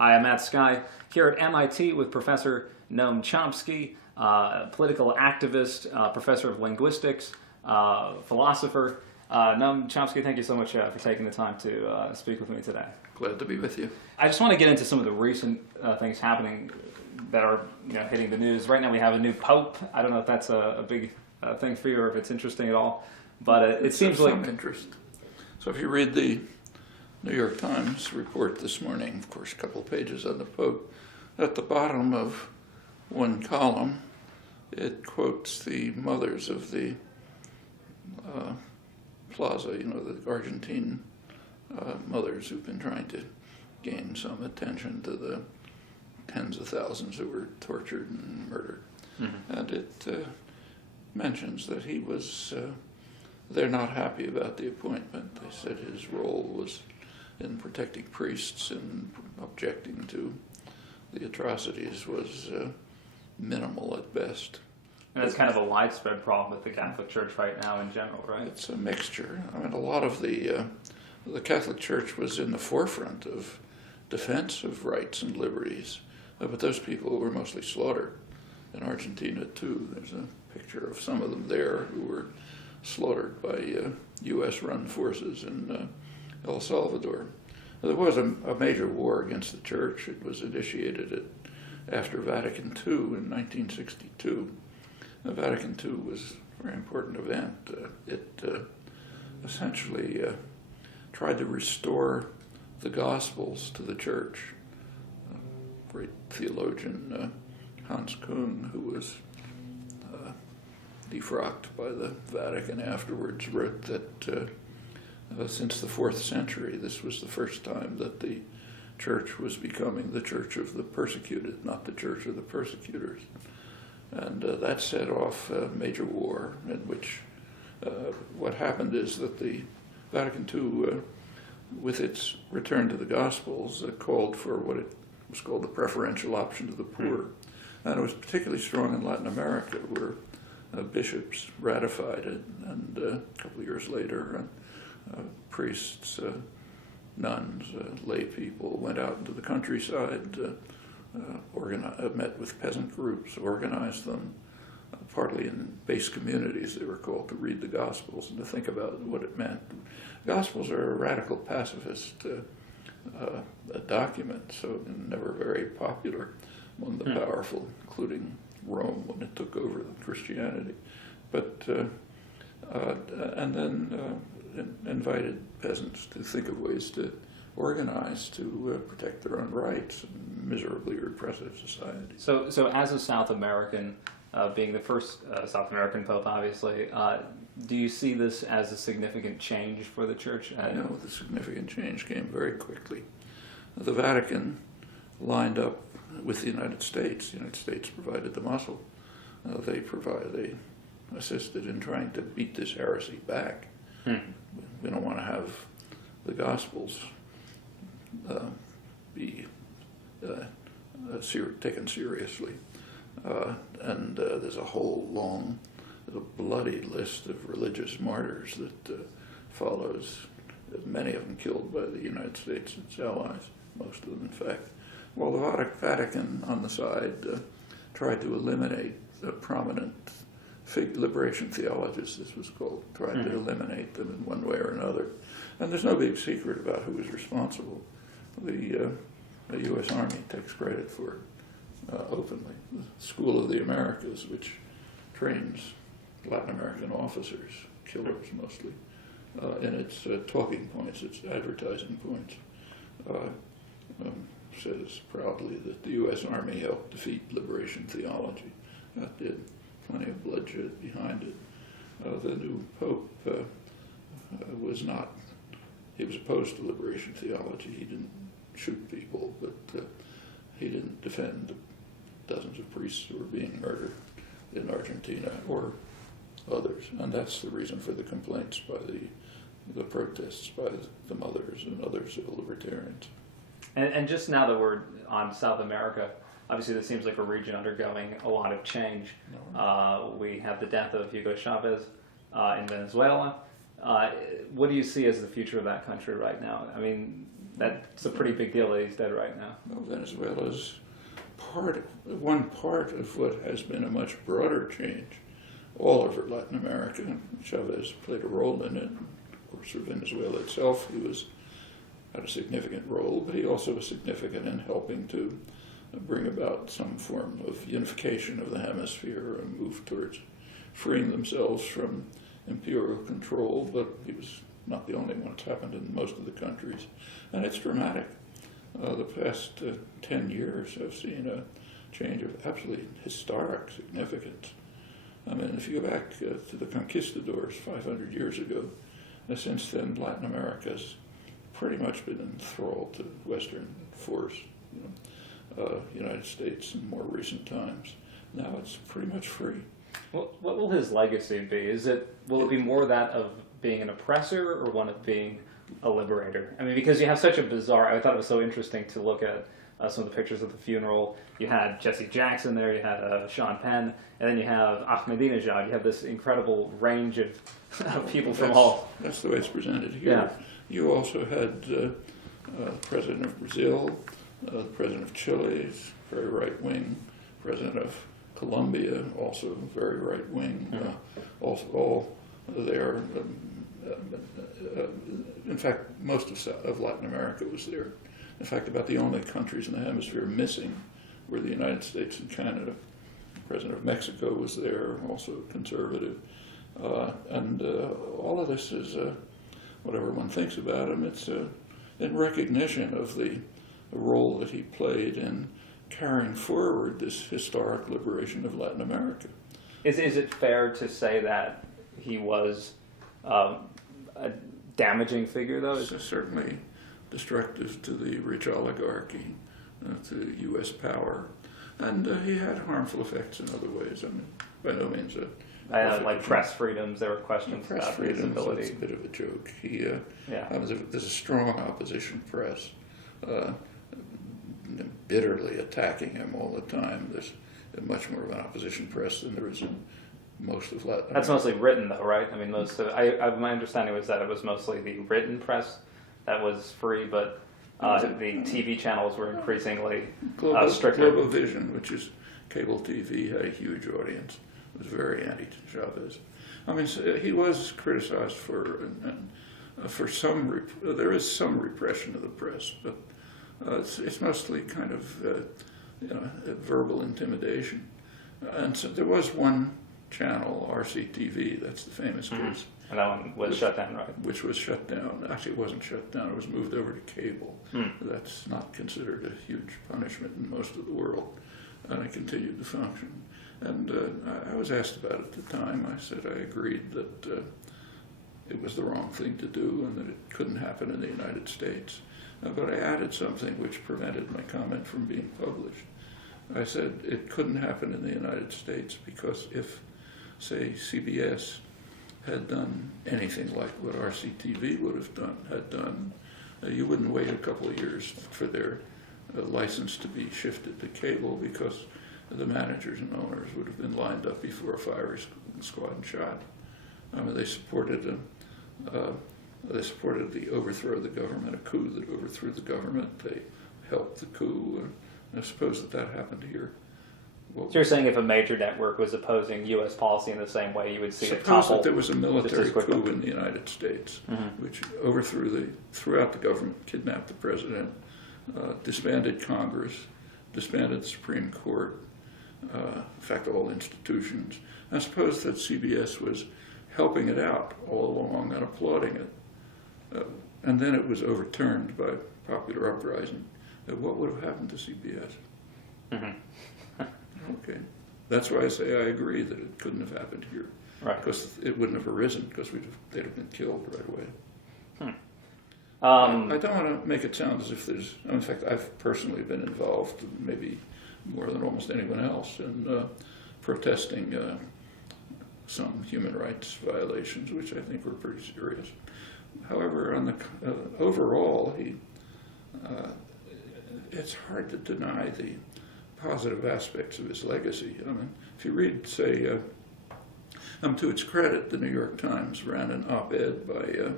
Hi, I'm Matt Sky here at MIT with Professor Noam Chomsky, political activist, professor of linguistics, philosopher. Noam Chomsky, thank you so much for taking the time to speak with me today. Glad to be with you. I just want to get into some of the recent things happening that are hitting the news. Right now we have a new pope. I don't know if that's a big thing for you or if it's interesting at all, but it seems like... some interest. So if you read the New York Times report this morning, of course, a couple of pages on the Pope, at the bottom of one column, it quotes the mothers of the plaza, the Argentine mothers who've been trying to gain some attention to the tens of thousands who were tortured and murdered. Mm-hmm. And it mentions that he was, they're not happy about the appointment. They said his role was in protecting priests and objecting to the atrocities was minimal at best. And it's kind of a widespread problem with the Catholic Church right now in general, right? It's a mixture. I mean, a lot of the Catholic Church was in the forefront of defense of rights and liberties, but those people were mostly slaughtered. In Argentina, too, there's a picture of some of them there who were slaughtered by U.S.-run forces in El Salvador. There was a major war against the church. It was initiated after Vatican II in 1962. Vatican II was a very important event. It essentially tried to restore the Gospels to the church. A great theologian, Hans Küng, who was defrocked by the Vatican afterwards, wrote that since the 4th century, this was the first time that the church was becoming the church of the persecuted, not the church of the persecutors. And that set off a major war in which what happened is that the Vatican II, with its return to the Gospels, called for what it was called the preferential option to the poor. And it was particularly strong in Latin America, where bishops ratified it, and a couple of years later, priests, nuns, lay people went out into the countryside, met with peasant groups, organized them, partly in base communities they were called, to read the Gospels and to think about what it meant. Gospels are a radical pacifist document, so never very popular among the powerful, including Rome when it took over Christianity. But and then invited peasants to think of ways to organize to protect their own rights in miserably repressive society. So as a South American, being the first South American Pope, obviously, do you see this as a significant change for the Church? No, the significant change came very quickly. The Vatican lined up with the United States. The United States provided the muscle. They assisted in trying to beat this heresy back. We don't want to have the Gospels be taken seriously. And there's a whole long, bloody list of religious martyrs that follows, many of them killed by the United States and its allies, most of them, in fact. Well, the Vatican, on the side, tried to eliminate prominent liberation theologians, this was called, tried to eliminate them in one way or another. And there's no big secret about who was responsible. The U.S. Army takes credit for it openly. The School of the Americas, which trains Latin American officers, killers mostly, in its talking points, its advertising points, says proudly that the U.S. Army helped defeat liberation theology. That did. Plenty of bloodshed behind it. The new Pope was not, he was opposed to liberation theology. He didn't shoot people, but he didn't defend the dozens of priests who were being murdered in Argentina or others. And that's the reason for the complaints by the protests by the mothers and other civil libertarians. And just now that we're on South America, obviously this seems like a region undergoing a lot of change. We have the death of Hugo Chavez in Venezuela. What do you see as the future of that country right now? I mean, That's a pretty big deal that he's dead right now. Well, Venezuela's one part of what has been a much broader change all over Latin America. Chavez played a role in it. Of course, for Venezuela itself, he had a significant role, but he also was significant in helping to bring about some form of unification of the hemisphere and move towards freeing themselves from imperial control. But he was not the only one. It's happened in most of the countries, and it's dramatic. The past 10 years have seen a change of absolutely historic significance. I mean, if you go back to the conquistadors 500 years ago, since then Latin America's pretty much been enthralled to Western force, United States in more recent times. Now it's pretty much free. Well, what will his legacy be? Will it be more that of being an oppressor or one of being a liberator? I mean, because you have such a bizarre, I thought it was so interesting to look at some of the pictures of the funeral. You had Jesse Jackson there, you had Sean Penn, and then you have Ahmadinejad. You have this incredible range of people from all. That's the way it's presented here. Yeah. You also had the president of Brazil, the president of Chile, very right-wing, president of Colombia, also very right-wing, all there. In fact, most of Latin America was there. In fact, about the only countries in the hemisphere missing were the United States and Canada. The president of Mexico was there, also conservative. And all of this is, whatever one thinks about him, it's in recognition of the role that he played in carrying forward this historic liberation of Latin America. Is it fair to say that he was a damaging figure, though? It's certainly destructive to the rich oligarchy, to U.S. power, and he had harmful effects in other ways. I mean, by no means like press freedoms, there were questions about his ability. That's a bit of a joke. There's a strong opposition press, bitterly attacking him all the time. There's much more of an opposition press than there is in most of Latin America. That's mostly written, though, right? I mean, my understanding was that it was mostly the written press that was free, but the TV channels were increasingly stricter. Global Vision, which is cable TV, had a huge audience. It was very anti-Chavez. I mean, he was criticized for some. There is some repression of the press, but it's mostly kind of verbal intimidation. And so there was one channel, RCTV, that's the famous case. And that one was shut down, right? Which was shut down. Actually, it wasn't shut down. It was moved over to cable. That's not considered a huge punishment in most of the world. And it continued to function. And I was asked about it at the time. I said I agreed that it was the wrong thing to do and that it couldn't happen in the United States. But I added something which prevented my comment from being published. I said it couldn't happen in the United States because if, say, CBS had done anything like what RCTV had done, you wouldn't wait a couple of years for their license to be shifted to cable because the managers and owners would have been lined up before a firing squad and shot. I mean, they supported the overthrow of the government, a coup that overthrew the government. They helped the coup, and I suppose that happened here. So you're saying if a major network was opposing U.S. policy in the same way, you would see it topple? Suppose that there was a military coup in the United States, which threw out the government, kidnapped the president, disbanded Congress, disbanded the Supreme Court, in fact, all institutions. I suppose that CBS was helping it out all along and applauding it. And then it was overturned by popular uprising. What would have happened to CBS? Okay. That's why I say I agree that it couldn't have happened here. Right. Because it wouldn't have arisen, because they'd have been killed right away. I don't want to make it sound as if there's... In fact, I've personally been involved, maybe more than almost anyone else, in protesting some human rights violations, which I think were pretty serious. However, on the overall, it's hard to deny the positive aspects of his legacy. I mean, if you read, say, to its credit, the New York Times ran an op-ed by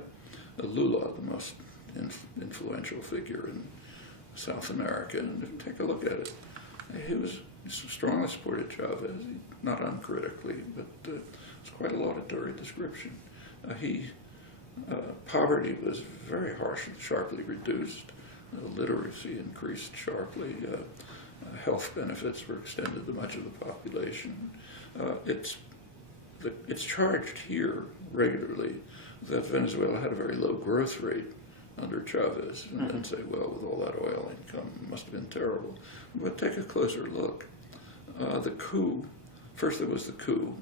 Lula, the most influential figure in South America. And take a look at it. He strongly supported Chavez, not uncritically, but it's quite a laudatory description. Poverty was very sharply reduced. Literacy increased sharply. Health benefits were extended to much of the population. It's charged here regularly that Venezuela had a very low growth rate under Chavez, and then say, well, with all that oil income, it must have been terrible. But take a closer look. The coup, first there was the coup,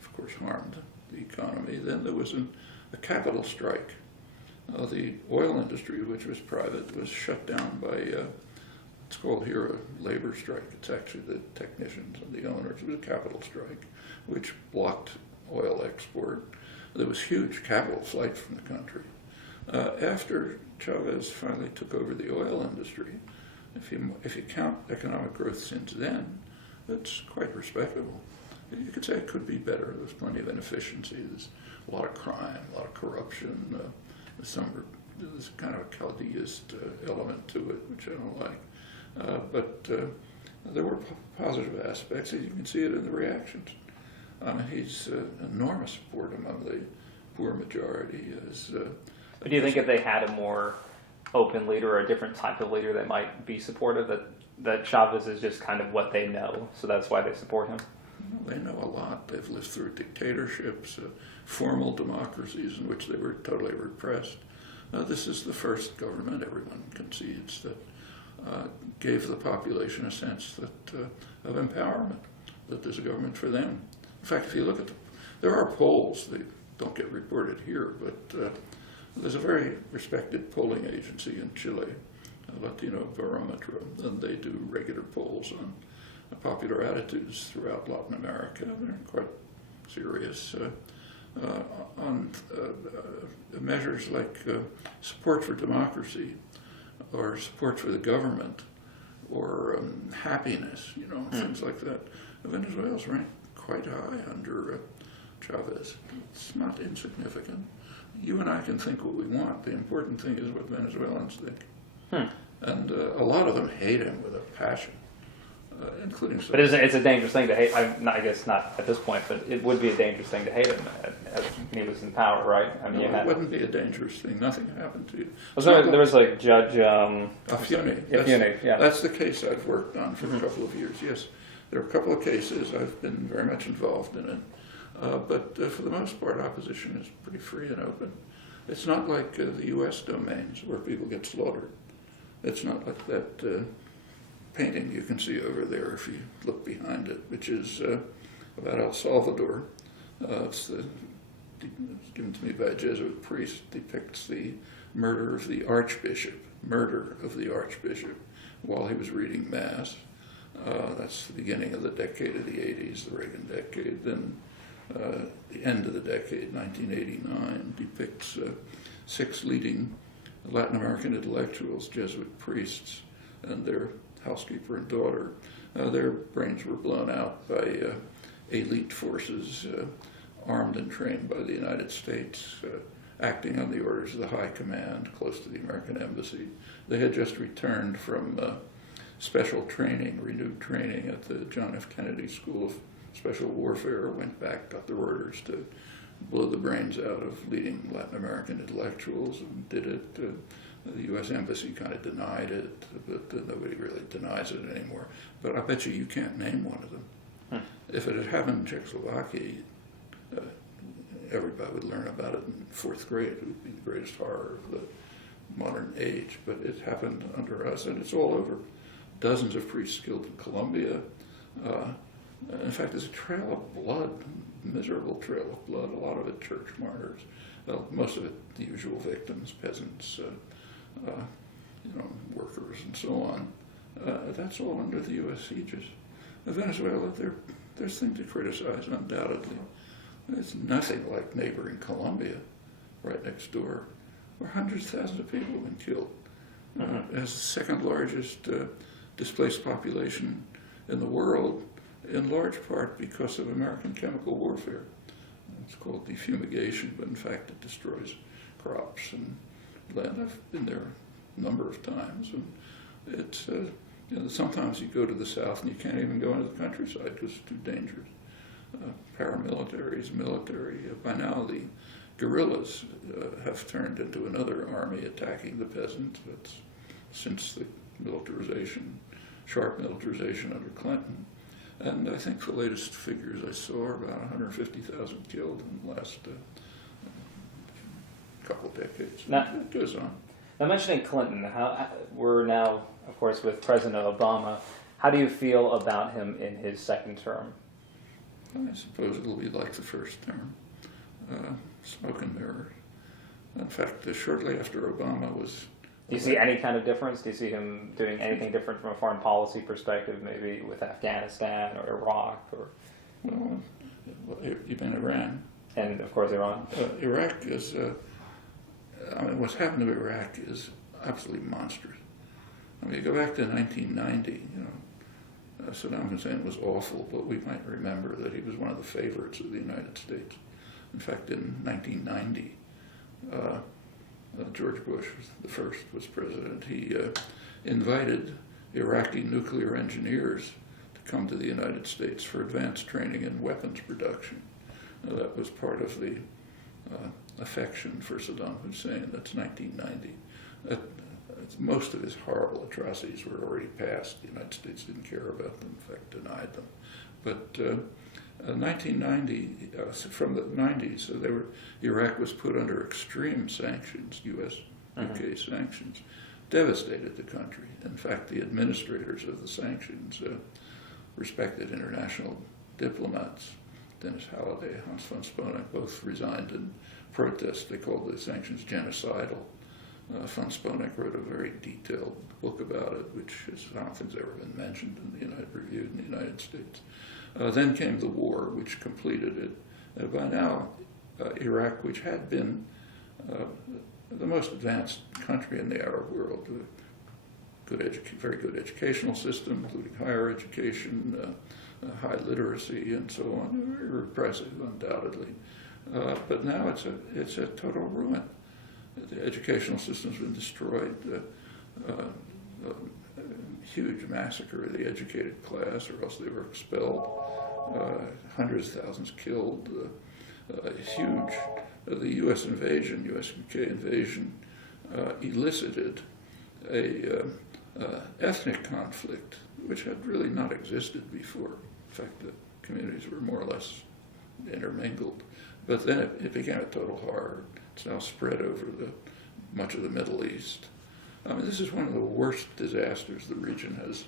of course harmed the economy. Then there was a capital strike. The oil industry, which was private, was shut down by, it's called here a labor strike. It's actually the technicians and the owners. It was a capital strike, which blocked oil export. There was huge capital flight from the country. After Chavez finally took over the oil industry, if you count economic growth since then, it's quite respectable. You could say it could be better. There's plenty of inefficiency. There's a lot of crime, a lot of corruption. There's kind of a Chaldeist element to it, which I don't like. But there were positive aspects. You can see it in the reactions. He's enormous support among the poor majority. But do you think if they had a more open leader or a different type of leader that might be supportive, that Chavez is just kind of what they know, so that's why they support him? They know a lot. They've lived through dictatorships, formal democracies in which they were totally repressed. This is the first government, everyone concedes, that gave the population a sense of empowerment, that there's a government for them. In fact, if you look at there are polls, they don't get reported here, but there's a very respected polling agency in Chile, Latino Barometro, and they do regular polls on popular attitudes throughout Latin America. They're quite serious on measures like support for democracy or support for the government or happiness, things like that. Venezuela's ranked quite high under Chavez. It's not insignificant. You and I can think what we want. The important thing is what Venezuelans think. And a lot of them hate him with a passion, including some. But it's a dangerous thing to hate. I guess not at this point, but it would be a dangerous thing to hate him as he was in power, right? I mean, it wouldn't be a dangerous thing. Nothing happened to you. There was like Judge Afuni. Yeah. That's the case I've worked on for a couple of years. Yes, there are a couple of cases I've been very much involved in it. But for the most part, opposition is pretty free and open. It's not like the U.S. domains where people get slaughtered. It's not like that painting you can see over there if you look behind it, which is about El Salvador. It's given to me by a Jesuit priest, depicts the murder of the archbishop while he was reading Mass. That's the beginning of the decade of the 80s, the Reagan decade. Then the end of the decade, 1989, depicts 6 leading Latin American intellectuals, Jesuit priests, and their housekeeper and daughter. Their brains were blown out by elite forces armed and trained by the United States, acting on the orders of the High Command close to the American Embassy. They had just returned from special training, renewed training at the John F. Kennedy School of Special Warfare, went back, got their orders to blow the brains out of leading Latin American intellectuals, and did it. The U.S. Embassy kind of denied it, but nobody really denies it anymore. But I bet you can't name one of them. If it had happened in Czechoslovakia, everybody would learn about it in 4th grade. It would be the greatest horror of the modern age. But it happened under us, and it's all over. Dozens of priests killed in Colombia. In fact, there's a trail of blood, miserable trail of blood, a lot of it church martyrs, most of it the usual victims, peasants, workers and so on. That's all under the U.S. aegis. Venezuela, there's things to criticize, undoubtedly. It's nothing like neighboring Colombia, right next door, where hundreds of thousands of people have been killed. It has the second largest displaced population in the world, in large part because of American chemical warfare. It's called defumigation, but in fact it destroys crops and I've been there a number of times, and it's sometimes you go to the south and you can't even go into the countryside because it's too dangerous. Paramilitaries, military. By now, the guerrillas have turned into another army attacking the peasants. That's since the sharp militarization under Clinton. And I think the latest figures I saw are about 150,000 killed in the last couple of decades. Now, it goes on. Now, mentioning Clinton, we're now, of course, with President Obama. How do you feel about him in his second term? I suppose it'll be like the first term. Smoke and mirrors. In fact, shortly after Obama was... Do you see any kind of difference? Do you see him doing anything different from a foreign policy perspective, maybe with Afghanistan or Iraq? Well, you mean Iran? And, of course, Iran. Iraq is... what's happened to Iraq is absolutely monstrous. You go back to 1990, Saddam Hussein was awful, but we might remember that he was one of the favorites of the United States. In fact, in 1990, George Bush, the first, was president. He invited Iraqi nuclear engineers to come to the United States for advanced training in weapons production. That was part of the affection for Saddam Hussein. That's 1990. Most of his horrible atrocities were already past. The United States didn't care about them, in fact, denied them. But 1990, from the 90s, Iraq was put under extreme sanctions, U.S., UK sanctions, devastated the country. In fact, the administrators of the sanctions, respected international diplomats, Dennis Halliday, Hans von Sponek, both resigned in protest. They called the sanctions genocidal. Von Sponek wrote a very detailed book about it, which I don't think has ever been mentioned reviewed in the United States. Then came the war, which completed it. By now, Iraq, which had been the most advanced country in the Arab world, very good educational system, including higher education, high literacy, and so on. Very repressive, undoubtedly. But now it's a total ruin. The educational system's been destroyed. Huge massacre of the educated class, or else they were expelled. Hundreds of thousands killed. Huge. The U.S. invasion, U.S.-UK invasion, elicited a ethnic conflict which had really not existed before. In fact, the communities were more or less intermingled. But then it became a total horror. It's now spread over much of the Middle East. This is one of the worst disasters the region has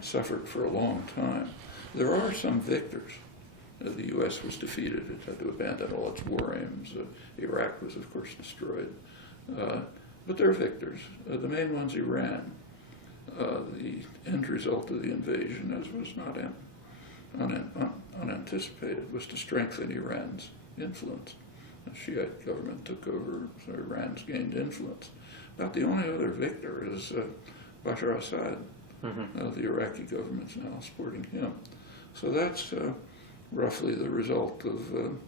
suffered for a long time. There are some victors. The U.S. was defeated. It had to abandon all its war aims. Iraq was, of course, destroyed. But there are victors. The main one's Iran. The end result of the invasion, as was not unanticipated, was to strengthen Iran's influence. The Shiite government took over, so Iran's gained influence. About the only other victor is Bashar Assad. The Iraqi government's now supporting him. So that's roughly the result of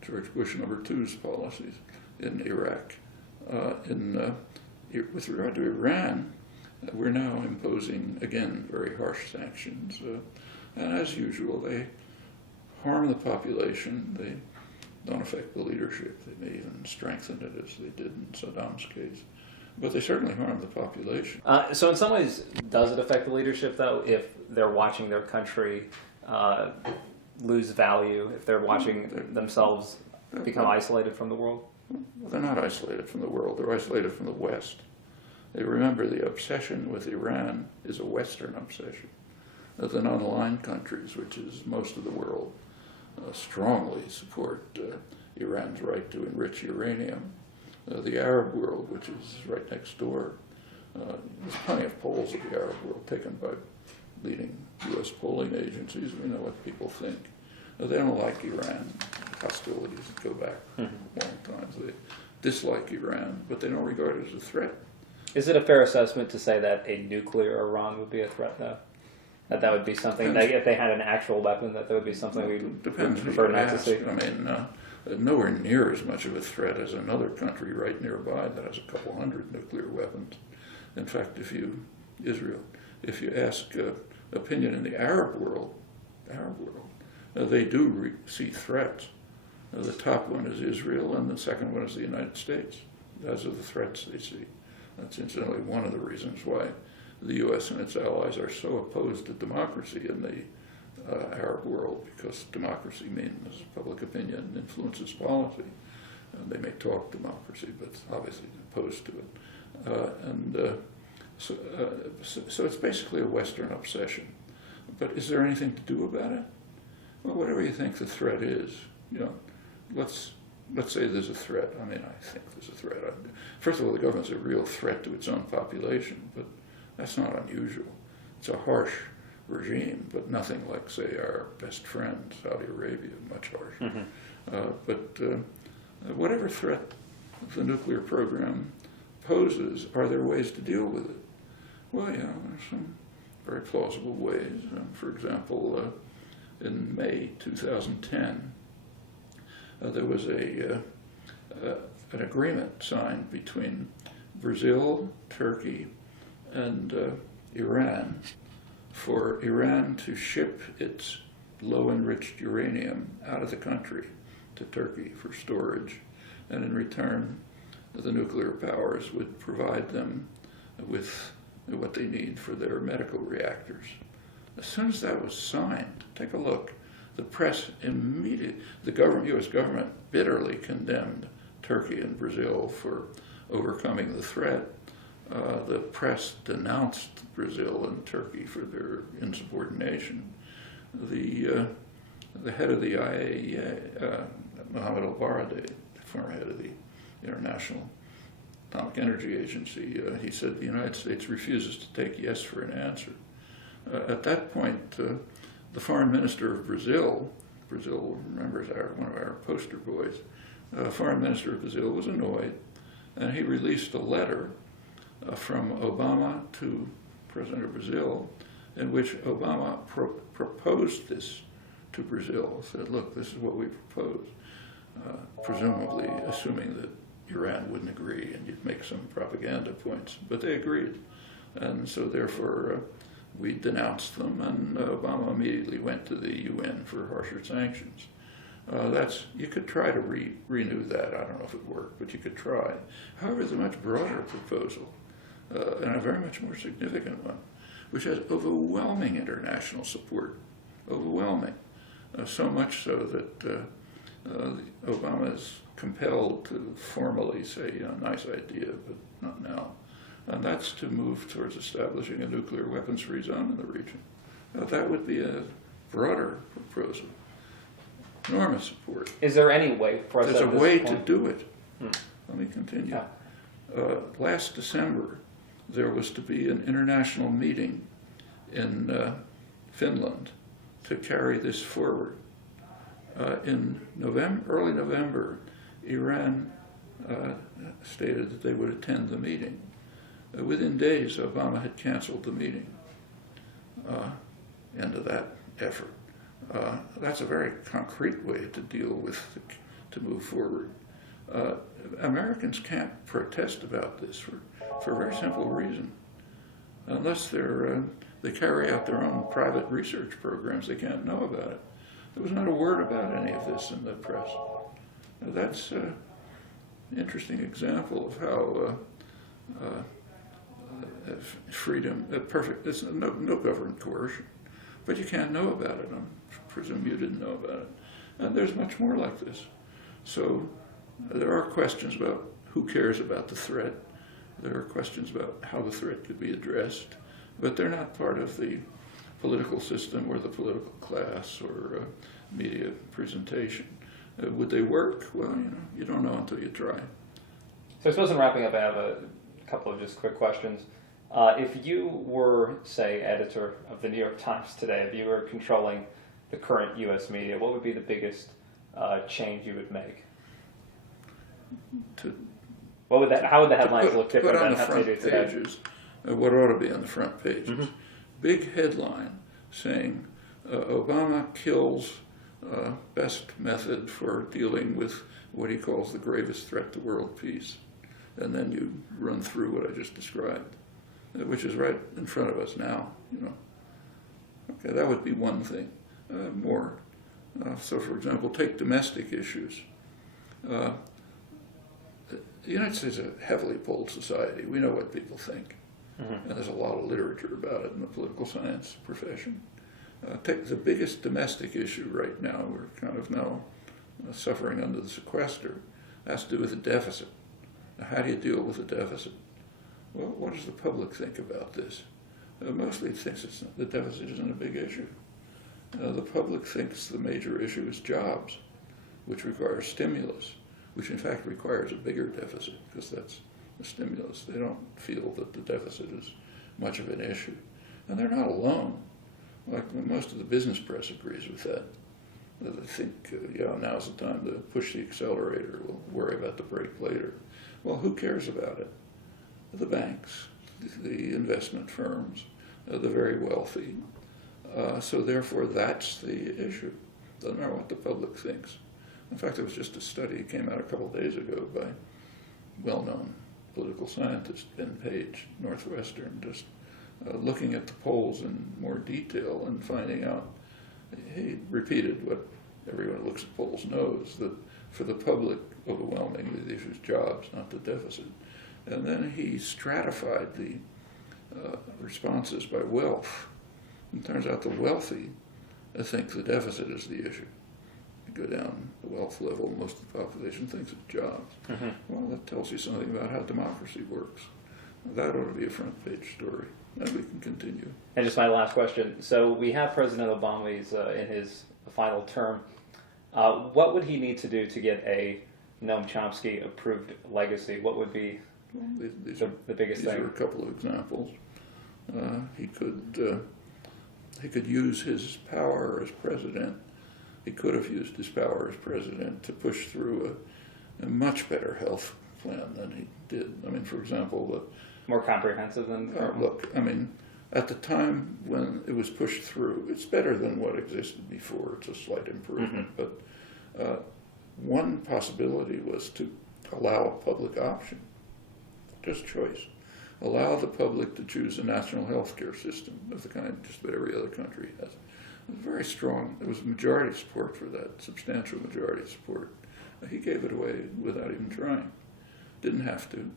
George Bush #2's policies in Iraq. With regard to Iran, we're now imposing, again, very harsh sanctions. And as usual, they harm the population. They don't affect the leadership. They may even strengthen it, as they did in Saddam's case. But they certainly harm the population. So in some ways, does it affect the leadership, though, if they're watching their country lose value, if they're watching themselves become isolated from the world? Well, they're not isolated from the world. They're isolated from the West. They remember the obsession with Iran is a Western obsession. The non-aligned countries, which is most of the world, strongly support Iran's right to enrich uranium. The Arab world, which is right next door, there's plenty of polls of the Arab world taken by leading U.S. polling agencies. We know what people think. They don't like Iran. Hostilities go back a long time. They dislike Iran, but they don't regard it as a threat. Is it a fair assessment to say that a nuclear Iran would be a threat, though? That would be something, that if they had an actual weapon, that would be something we would prefer not to see? nowhere near as much of a threat as another country right nearby that has a couple hundred nuclear weapons. In fact, Israel, if you ask opinion in the Arab world, they do see threats. The top one is Israel, and the second one is the United States. Those are the threats they see. That's incidentally one of the reasons why the U.S. and its allies are so opposed to democracy in the Arab world, because democracy means public opinion influences policy. They may talk democracy, but obviously opposed to it. So it's basically a Western obsession. But is there anything to do about it? Well, whatever you think the threat is, let's say there's a threat. I mean, I think there's a threat. First of all, the government's a real threat to its own population, but that's not unusual. It's a harsh regime, but nothing like, say, our best friend, Saudi Arabia, much harsher. But whatever threat the nuclear program poses, are there ways to deal with it? Well, there's some very plausible ways. For example, in May 2010, there was an agreement signed between Brazil, Turkey, and Iran for Iran to ship its low-enriched uranium out of the country to Turkey for storage, and in return, the nuclear powers would provide them with what they need for their medical reactors. As soon as that was signed, take a look. The press immediately, the U.S. government bitterly condemned Turkey and Brazil for overcoming the threat. The press denounced Brazil and Turkey for their insubordination. The head of the IAEA, Mohammed al-Baradei, former head of the International Atomic Energy Agency, he said the United States refuses to take yes for an answer. At that point, the foreign minister of Brazil, remember, is one of our poster boys, foreign minister of Brazil was annoyed, and he released a letter from Obama to President of Brazil, in which Obama proposed this to Brazil, said, look, this is what we propose, presumably assuming that Iran wouldn't agree and you'd make some propaganda points, but they agreed. And so therefore we denounced them, and Obama immediately went to the UN for harsher sanctions. You could try to renew that. I don't know if it worked, but you could try. However, there's a much broader proposal, and a very much more significant one, which has overwhelming international support. Overwhelming. So much so that Obama is compelled to formally say, nice idea, but not now. And that's to move towards establishing a nuclear weapons-free zone in the region. That would be a broader proposal. Enormous support. Is there any way for us There's at a this way point? to do it. Let me continue. Yeah. Last December, there was to be an international meeting in Finland to carry this forward. In early November, Iran stated that they would attend the meeting. Within days, Obama had canceled the meeting. End of that effort. That's a very concrete way to deal with, to move forward. Americans can't protest about this for a very simple reason. Unless they carry out their own private research programs, they can't know about it. There was not a word about any of this in the press. That's an interesting example of how freedom, there's no government coercion, but you can't know about it. I presume you didn't know about it. And there's much more like this. So there are questions about who cares about the threat. There are questions about how the threat could be addressed, but they're not part of the political system or the political class or media presentation. Would they work? Well, you don't know until you try. So I suppose in wrapping up, I have a couple of just quick questions. If you were, say, editor of the New York Times today, if you were controlling the current U.S. media, what would be the biggest change you would make? How would the headlines look different than how they do today? Pages, what ought to be on the front pages. Big headline saying Obama kills best method for dealing with what he calls the gravest threat to world peace. And then you run through what I just described, which is right in front of us now, you know. Okay, that would be one thing. More. So, for example, take domestic issues. The United States is a heavily polled society. We know what people think. And there's a lot of literature about it in the political science profession. Take the biggest domestic issue right now, we're kind of now suffering under the sequester, has to do with the deficit. Now, how do you deal with the deficit? Well, what does the public think about this? Mostly it thinks the deficit isn't a big issue. The public thinks the major issue is jobs, which requires stimulus, which in fact requires a bigger deficit, because that's the stimulus. They don't feel that the deficit is much of an issue. And they're not alone. Like most of the business press agrees with that. They think, yeah, now's the time to push the accelerator. We'll worry about the brake later. Well, who cares about it? The banks, the investment firms, the very wealthy. So therefore, that's the issue. Doesn't matter what the public thinks. In fact, there was just a study that came out a couple of days ago by well-known political scientist Ben Page, Northwestern, just looking at the polls in more detail and finding out, he repeated what everyone who looks at polls knows, that for the public, overwhelmingly, the issue is jobs, not the deficit. And then he stratified the responses by wealth. It turns out the wealthy think the deficit is the issue. You go down the wealth level, most of the population thinks it's jobs. Well, that tells you something about how democracy works. That ought to be a front page story. And we can continue. And just my last question. So we have President Obama, he's in his final term. What would he need to do to get a Noam Chomsky approved legacy? What would be the biggest thing? These are a couple of examples. He could use his power as president. He could have used his power as president to push through a much better health plan than he did. I mean, for example, more comprehensive than look, I mean, at the time when it was pushed through, it's better than what existed before. It's a slight improvement. But one possibility was to allow a public option, just choice. Allow the public to choose a national health care system of the kind just about every other country has. It was very strong. There was majority support for that, substantial majority support. He gave it away without even trying. Didn't have to.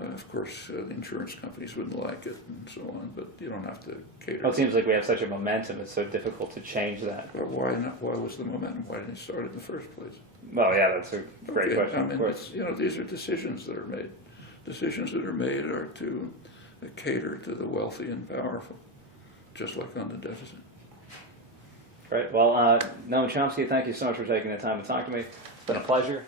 Of course, the insurance companies wouldn't like it and so on, but you don't have to cater. Well, it seems like we have such a momentum, it's so difficult to change that. But why not? Why was the momentum? Why didn't he start it in the first place? Well, yeah, that's a great question. I mean, of course. these are decisions that are made. Decisions that are made are to cater to the wealthy and powerful, just like on the deficit. Right. Well, Noam Chomsky, thank you so much for taking the time to talk to me. It's been a pleasure.